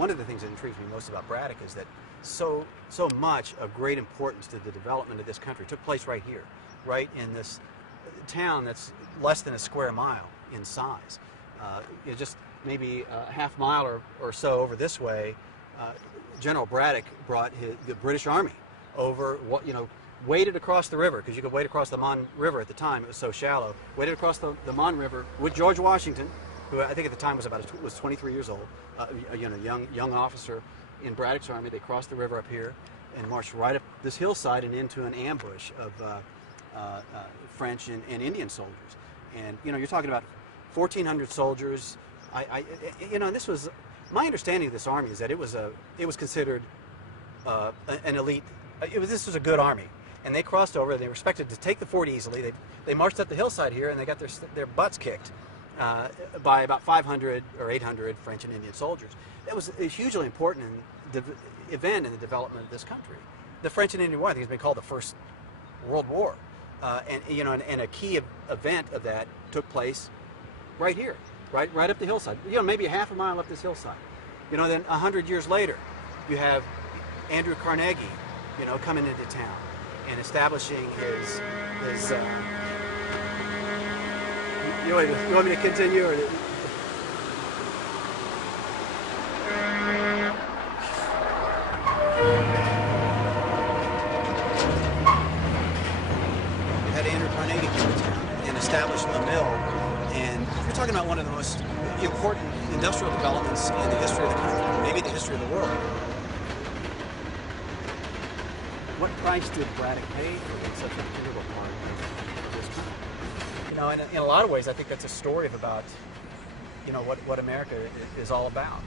one of the things that intrigues me most about Braddock is that so much of great importance to the development of this country took place right here, right in this town that's less than a square mile in size. Just maybe a half mile or so over this way, General Braddock brought the British Army over, waded across the river, because you could wade across the Mon River at the time, it was so shallow, waded across the Mon River with George Washington, who I think at the time was 23 years old, a young officer in Braddock's army. They crossed the river up here and marched right up this hillside and into an ambush of French and Indian soldiers. And you're talking about 1,400 soldiers. And this was my understanding of this army is that it was considered an elite. This was a good army, and they crossed over. They were expected to take the fort easily. They marched up the hillside here, and they got their butts kicked by about 500 or 800 French and Indian soldiers. That was a hugely important event in the development of this country. The French and Indian War, I think, has been called the First World War, and a key event of that took place right here, right up the hillside. Maybe a half a mile up this hillside. Then 100 years later, you have Andrew Carnegie, coming into town and establishing his you want me to continue? Or? You had Andrew Carnegie come to town and establish the mill, and you're talking about one of the most important industrial developments in the history of the country, maybe the history of the world. What price did Braddock pay for being such an integral part of this country? In a lot of ways, I think that's a story of about, what America is all about.